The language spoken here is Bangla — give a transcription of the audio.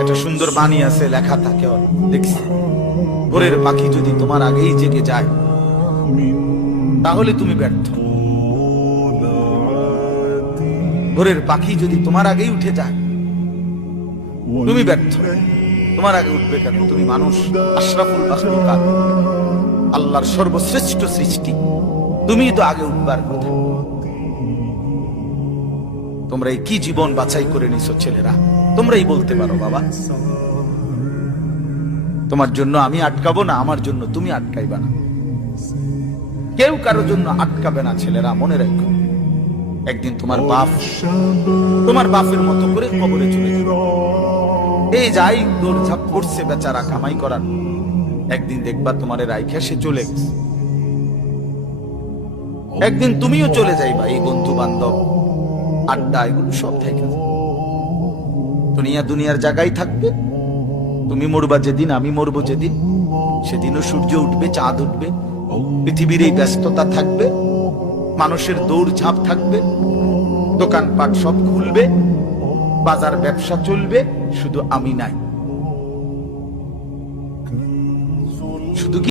একটা সুন্দর বাণী আছে, লেখা থাকে, দেখছি, ভোরের পাখি যদি তোমার আগেই জেগে যায় তাহলে তুমি ব্যর্থ। ভোরের পাখি যদি তোমার আগেই উঠে যায় তুমি ব্যর্থ। তোমার আগে উঠবে কেন? তুমি মানুষ, আশরাফুল মাখলুকাত, আল্লাহর সর্বশ্রেষ্ঠ সৃষ্টি, তুমি তো আগে উঠবার কথা। তোমরা এই কি জীবন বাছাই করে নিছো ছেলেরা? তোমরাই বলতে পারো বাবা। তোমার জন্য আমি আটকাবো না, আমার জন্য তুমি আটকাইবা না। কেউ কারো জন্য আটকাবে না ছেলেরা, মনে রাখো। একদিন তোমার বাপ তোমার বাপের মতো করে কবরে চলে যাবে। এই যাই দৌড়ঝাঁপ করছে বেচারা কামাই করার, একদিন দেখবা তোমার রাইখা সে চলে গেছে। একদিন তুমিও চলে যাইবা। এই বন্ধু বান্ধব আড্ডা এগুলো সব থেকে দুনিয়ার জায়গায় থাকবে। তুমি মরবা যেদিন, আমি মরবো যেদিন, সেদিনও সূর্য উঠবে, চাঁদ উঠবে, পৃথিবীর এই ব্যস্ততা থাকবে, মানুষের দৌড়ঝাঁপ থাকবে, দোকানপাট সব খুলবে, বাজার ব্যবসা চলবে, শুধু আমি নাই।